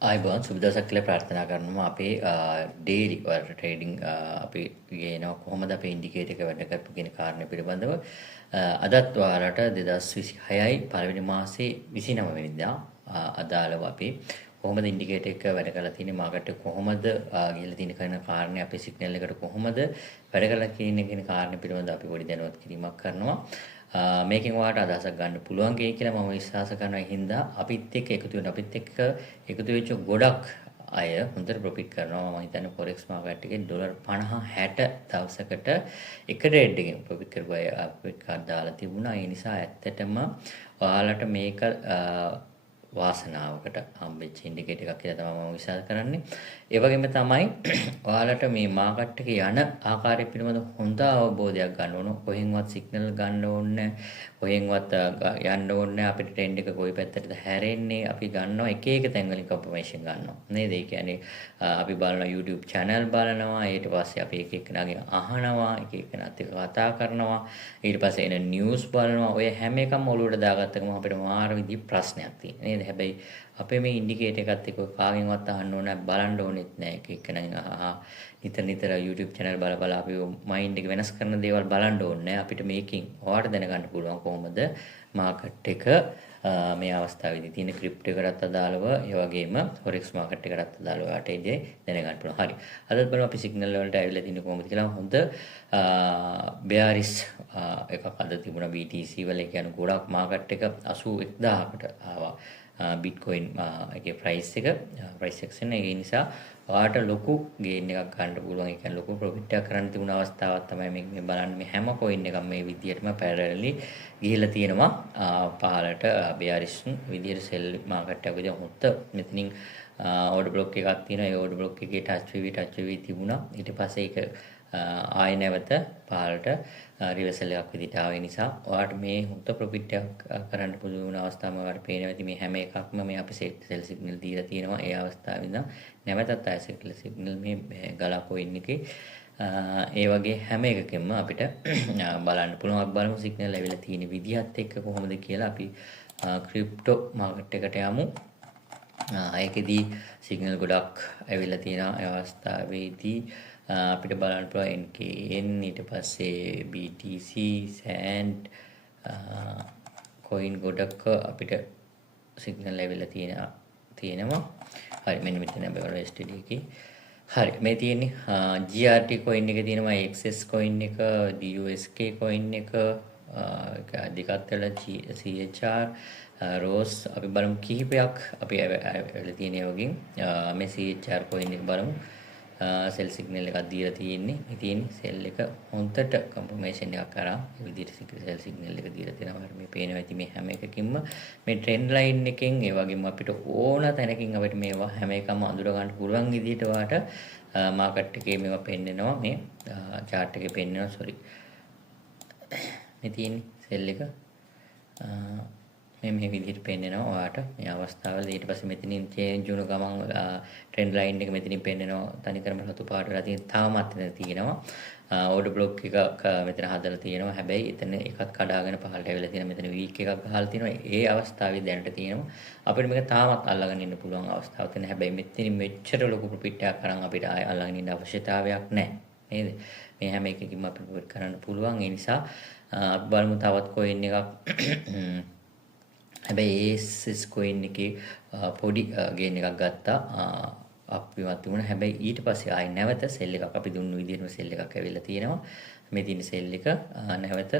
ආයිබෝන් සුබ දවසක් කියලා ප්‍රාර්ථනා කරනවා අපේ ඩේලි ට්‍රේඩින් අපි ගේනවා කොහොමද අපේ ඉන්ඩිකේටර් එක වැඩ කරපු කියන කාරණය පිළිබඳව අදත් ඔයාලට 2026යි පළවෙනි මාසේ 29 වෙනිදා අදාළව අපි කොහොමද ඉන්ඩිකේටර් එක වැඩ කරලා තියෙන්නේ මාකට් එක කොහොමද ගිහලා තියෙන කරන කාරණේ අපේ සිග්නල් එකට කොහොමද වැඩ කරලා තියෙන්නේ කියන කාරණේ පිළිබඳව අපි පොඩි දැනුවත් කිරීමක් කරනවා මේකෙන් ඔයාලට අදහසක් ගන්න පුළුවන් ගේ කියලා මම විශ්වාස කරනවා. හින්දා අපිත් එක්ක එකතු වෙන්න අපිත් එක්ක එකතු වෙච්ච ගොඩක් අය හොඳට ප්‍රොෆිට් කරනවා. මම හිතන්නේ forex market එකේ ඩොලර් 50 60 දවසකට එක ට්‍රේඩ් එකකින් ප්‍රොෆිට් කරපු අය ප්‍රොෆිට් කාඩ් දාලා තිබුණා. ඒ නිසා ඇත්තටම ඔයාලට මේක වාසනාවකට හම්බෙච්ච ඉන්ඩිකේටර් එකක් කියලා තමයි මම විශ්වාස කරන්නේ. ඒ වගේම තමයි ඔයාලට මේ මාකට් එකේ යන ආකාරය පිළිබඳ හොඳ අවබෝධයක් ගන්න ඕන. කොහෙන්වත් සිග්නල් ගන්න ඕනේ කොහෙන්වත් යන්න ඕනේ අපිට ට්‍රෙන්ඩ් එක කොයි පැත්තටද හැරෙන්නේ අපි ගන්නවා එක එක තැන් වලින් කන්ෆර්මේෂන් ගන්නවා. නේද? ඒ කියන්නේ අපි බලනවා YouTube channel බලනවා ඊට පස්සේ අපි එක එකනාගෙන් අහනවා එක එකනාත් එක්ක කතා කරනවා ඊට පස්සේ එන නිවුස් බලනවා ඔය හැම එකම ඔලුවට දාගත්තකම අපිට මාර විදිහේ ප්‍රශ්නයක් තියෙනවා. නේද? හැබැයි අපේ මේ ඉන්ඩිකේටර් එකත් එක්ක කාගෙන්වත් අහන්න ඕනේ බලන්න ඕනෙත් නෑ එක එකනගෙන් නිතර YouTube channel බල අපි මයින්ඩ් එක වෙනස් කරන දේවල් බලන්න ඕනේ අපිට මේකෙන් ඔයාලට දැනගන්න පුළුවන් කොහොමද මාකට් එක මේ අවස්ථාවේදී තියෙන ක්‍රිප්ටෝ එකටත් අදාළව ඒ වගේම forex market එකටත් අදාළව ඔයාලට ඒ දේ දැනගන්න පුළුවන්. හරි. අදත් බලමු අපි සිග්නල් වලට ඇවිල්ලා තියෙන්නේ කොහොමද කියලා. හොඳ bearish එකක් අද තිබුණා BTC වල. ඒ කියන්නේ ගොඩක් මාකට් එක 81000කට ආවා. Bitcoin එකේ price action එක නිසා ඔයාලට ලොකු gain එකක් ගන්න පුළුවන්. ඒ කියන්නේ ලොකු profit එකක් කරන්න තිබුණ අවස්ථාවක් තමයි මේ බලන්න මේ හැම coin එකම මේ විදිහටම parallelly ගිහිලා තියෙනවා. පහළට bearish විදිහට sell market එකක විදිහ හොත් මෙතනින් order block එකක් තියෙනවා. ඒ order block එකේ touch වෙවි තිබුණා. ඊට පස්සේ ඒක ආය නැවත පහළට රිවර්සල් එකක් විදිහට ආවේ නිසා ඔයාලට මේ හොඳ ප්‍රොෆිට් එකක් කරන්න පුළුවන් වුණ අවස්ථාවම ඔයාලට පේනවා. ඉතින් මේ හැම එකක්ම මේ අපි සෙල් සිග්නල් දීලා තියෙනවා. ඒ අවස්ථාවේ ඉඳන් නැවතත් ආය සෙල් සිග්නල් මේ ගලා කොයින් එකේ ඒ වගේ හැම එකකින්ම අපිට බලන්න පුළුවන්. අපි බලමු සිග්නල් ඇවිල්ලා තියෙන විදිහත් එක්ක කොහොමද කියලා. අපි ක්‍රිප්ටෝ මාකට් එකට යමු. ඒකෙදී සිග්නල් ගොඩක් ඇවිල්ලා තියෙනවා. ඒ අවස්ථාවේදී අපිට බලන්න පුළුවන් NKN ඊට පස්සේ BTC SAND coin ගොඩක් අපිට සිග්නල් ඇවිල්ලා තියෙනවා. හරි මෙන්න මෙතන අපි බලමු STD එකේ. හරි මේ තියෙන්නේ GRT coin එක තියෙනවා XS coin එක DUSK coin එක දෙකත් වල CHR ROS අපි බලමු කිහිපයක් අපි ඇවිල්ලා තියෙන වගේ මේ CHR coin එක බලමු. සෙල් සිග්නල් එකක් දීලා තියෙන්නේ. මේ තියෙන්නේ සෙල් එක හොන්දට කන්ෆර්මේෂන් එකක් කරා. මේ විදිහට සෙල් සිග්නල් එක දීලා තියෙනවා. මේ පේනවා ඇති මේ හැම එකකින්ම මේ ට්‍රෙන්ඩ් ලයින් එකෙන් ඒ වගේම අපිට ඕන තැනකින් අපිට මේවා හැම එකම අඳුර ගන්න පුළුවන් විදිහට වාට මාකට් එකේ මේවා පෙන්නනවා. මේ chart එකේ පෙන්නනවා මේ තියෙන්නේ සෙල් එක මේ විදිහට පෙන්නනවා ඔයාට මේ අවස්ථාවල. ඊට පස්සේ මෙතනින් චේන්ජ් වුණ ගමන් ට්‍රෙන්ඩ් ලයින් එක මෙතනින් පෙන්නනවා. තනිකරම රතු පාට වෙලා තියෙන තාමත් එතන තියෙනවා. ඕඩර් බ්ලොක් එකක් මෙතන හදලා තියෙනවා. හැබැයි එතන එකක් කඩාගෙන පහළට ඇවිල්ලා තියෙනවා. මෙතන වීක් එකක් ගහලා තියෙනවා. ඒ අවස්ථාවේ දැනට තියෙනවා. අපිට මේක තාමත් අල්ලගෙන ඉන්න පුළුවන් අවස්ථාවක් තියෙනවා. හැබැයි මෙතනින් මෙච්චර ලොකු ප්‍රොෆිට් එකක් කරන් අපිට ආය අල්ලගෙන ඉන්න අවශ්‍යතාවයක් නැහැ. නේද? මේ හැම එකකින්ම අපිට ප්‍රොෆිට් කරන්න පුළුවන්. ඒ නිසා අපි බලමු තවත් කොයින් එකක් හැබැයි ASS coin එකේ පොඩි ගේන් එකක් ගත්තා අප්පිමත් වුණා. හැබැයි ඊට පස්සේ ආයි නැවත සෙල් එකක් අපි දුන්නු විදිහටම සෙල් එකක් ඇවිල්ලා තියෙනවා. මේ තියෙන සෙල් එක නැවත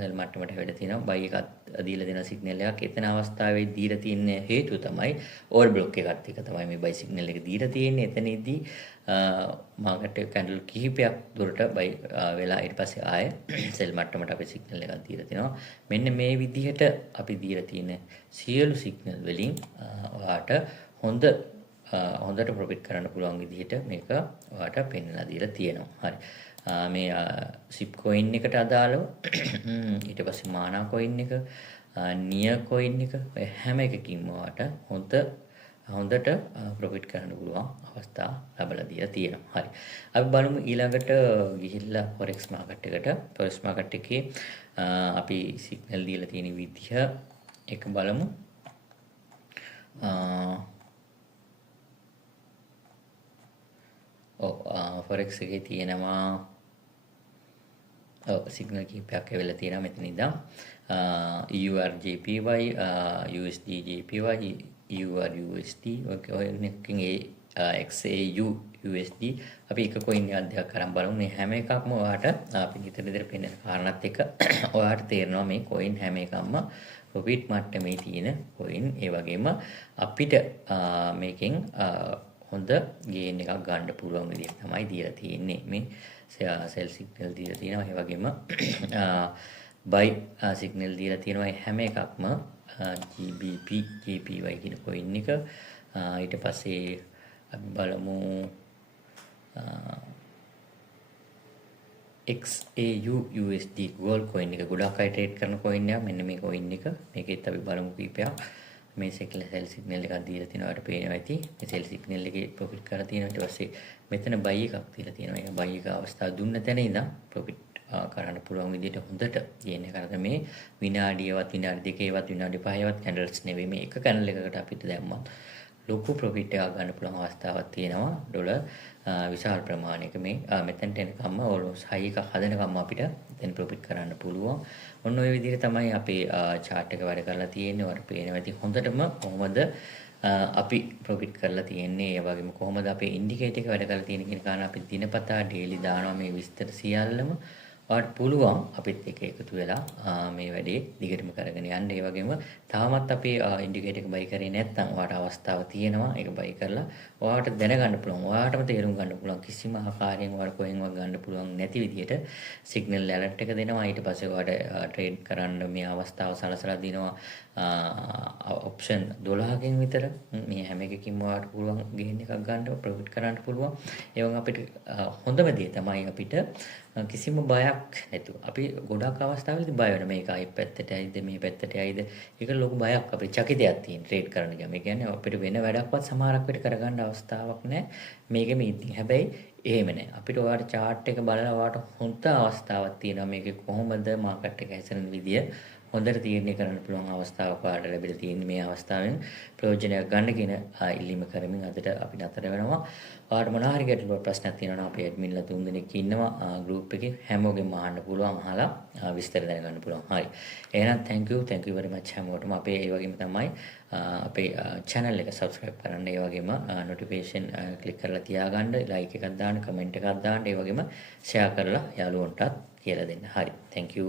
සෙල් මට්ටමට හැවිලා තියෙනවා. බයි එකක් දීලා දෙන සිග්නල් එකක්. එතන අවස්ථාවේ දීලා තියෙන හේතුව තමයි ඕවර් බ්ලොක් එකත් එක තමයි මේ බයි සිග්නල් එක දීලා තියෙන්නේ. එතනදී මාකට් එක කැන්ඩල් කිහිපයක් දුරට බයි වෙලා ඊට පස්සේ ආය සෙල් මට්ටමට අපි සිග්නල් එකක් දීලා තිනවා. මෙන්න මේ විදිහට අපි දීලා තියෙන සියලු සිග්නල් වලින් ඔයාට හොඳට ප්‍රොෆිට් කරන්න පුළුවන් විදිහට මේක ඔයාට පෙන්වලා දීලා තියෙනවා. හරි. මේ SIP coin එකට අදාළව ඊට පස්සේ MANA coin එක, NIA coin එක ඔය හැම එකකින්ම ඔයාට හොඳට ප්‍රොෆිට් කරන්න පුළුවන් අවස්ථා ලැබලා දීලා තියෙනවා. හරි. අපි බලමු ඊළඟට ගිහිල්ලා forex market එකට. forex market එකේ අපි සිග්නල් දීලා තියෙන විදිහ එක බලමු. forex එකේ තියෙනවා සිග්නල් කීපයක් ඇවිල්ලා තියෙනවා මෙතන ඉඳන් EURJPY USDJPY EURUSD ඔය එකකින් XAU USD අපි එක කොයින් එකක් දෙකක් අරන් බලමු මේ හැම එකක්ම ඔයාලට අපි නිතර පෙන්නන කාරණාත් එක්ක ඔයාලට තේරෙනවා මේ කොයින් හැම එකක්ම ප්‍රොෆිට් මට්ටමේ තියෙන කොයින් ඒ වගේම අපිට මේකෙන් හොඳ ගේන් එකක් ගන්න පුළුවන් විදිහට තමයි දීලා තියෙන්නේ මේ සෙල් සිග්නල් දීලා තියෙනවා ඒ වගේම buy සිග්නල් දීලා තියෙනවා හැම එකක්ම GBP JPY කියන කොයින් එක ඊට පස්සේ අපි බලමු XAU USD gold coin එක ගොඩක් අය ට්‍රේඩ් කරන coin එකක් මෙන්න මේ coin එක මේකෙත් අපි බලමු කීපයක් මේ sell signal එකක් දීලා තිනවා අපිට පේනවා ඇති මේ sell signal එකේ profit කරලා තියෙනවා ඊට පස්සේ මෙතන buy එකක් දීලා තියෙනවා ඒක buy එක අවස්ථාව දුන්න තැන ඉඳන් profit කරන්න පුළුවන් විදිහට හොඳට ගේන එක කරලා මේ විනාඩියවත් විනාඩි දෙකේවත් විනාඩි පහේවත් candles නෙවෙයි මේ එක candle එකකට අපිට දැම්මත් ලොකු ප්‍රොෆිට් එකක් ගන්න පුළුවන් අවස්ථාවක් තියෙනවා ඩොලර් විශාල ප්‍රමාණයක මේ මෙතනට එනකම්ම ඕල්මෝස්ට් හයි එකක් හදනකම්ම අපිට එතන ප්‍රොෆිට් කරන්න පුළුවන්. ඔන්න ඔය විදිහට තමයි අපේ chart එක වැඩ කරලා තියෙන්නේ. ඔයාලට පේනවා ඇති හොඳටම කොහොමද අපි ප්‍රොෆිට් කරලා තියෙන්නේ. ඒ වගේම කොහොමද අපේ ඉන්ඩිකේටර් එක වැඩ කරලා තියෙන්නේ කියන කාරණා අපි දිනපතා ඩේලි දානවා මේ විස්තර සියල්ලම. ඔයාලට පුළුවන් අපිත් එක්ක එකතු වෙලා මේ වැඩේ දිගටම කරගෙන යන්න. ඒ වගේම තාමත් අපේ ඉන්ඩිකේටර් එක බයි කරේ නැත්නම් ඔයාලට අවස්ථාව තියෙනවා ඒක බයි කරලා ඔයාලට දැනගන්න පුළුවන්. ඔයාලටම තේරුම් ගන්න පුළුවන් කිසිම ආකාරයෙන් ඔයාලට කොහෙන්වත් ගන්න පුළුවන් නැති විදිහට සිග්නල් ඇලර්ට් එක දෙනවා. ඊට පස්සේ ඔයාලට ට්‍රේඩ් කරන්න මේ අවස්ථාව සලසලා දෙනවා. ඔප්ෂන් 12කින් විතර මේ හැම එකකින්ම ඔයාලට පුළුවන් ගේන් එකක් ගන්න ප්‍රොෆිට් කරන්න පුළුවන්. ඒ වගේම අපිට හොඳම දේ තමයි අපිට කිසිම බයක් නැතුව අපි ගොඩක් අවස්ථාවලදී බය වෙන මේක අයි පැත්තට ඇයිද මේ පැත්තට ඇයිද ඒක ලොකු බයක් අපිට චකිතයක් තියෙන ට්‍රේඩ් කරන ගියාම. ඒ කියන්නේ අපිට වෙන වැඩක්වත් සමහරක් වෙලට කරගන්න අවස්ථාවක් නැහැ මේකෙම ඉතින්. හැබැයි එහෙම නැහැ. අපිට ඔයාලට chart එක බලලා ඔයාලට හොඳ අවස්ථාවක් තියෙනවා මේකේ කොහොමද මාකට් එක හැසිරෙන විදිය හොඳට තීරණය කරන්න පුළුවන් අවස්ථාවක් ඔයාලට ලැබිලා තියෙන්නේ. මේ අවස්ථාවෙන් ප්‍රයෝජනයක් ගන්න කියන ඉල්ලීම කරමින් අදට අපි නතර වෙනවා. ඔයාලට මොනවා හරි ගැටලුවක් ප්‍රශ්නයක් තියෙනවා නම් අපේ ඇඩ්මින්ලා 3 දෙනෙක් ඉන්නවා group එකේ හැමෝගෙම අහන්න පුළුවන් අහලා විස්තර දැනගන්න පුළුවන්. හරි. එහෙනම් thank you very much හැමෝටම. අපේ ඒ වගේම තමයි අපේ channel එක subscribe කරන්න. ඒ වගේම notification click කරලා තියාගන්න, like එකක් දාන්න, comment එකක් දාන්න, ඒ වගේම share කරලා යාළුවන්ටත් කියලා දෙන්න. හරි. thank you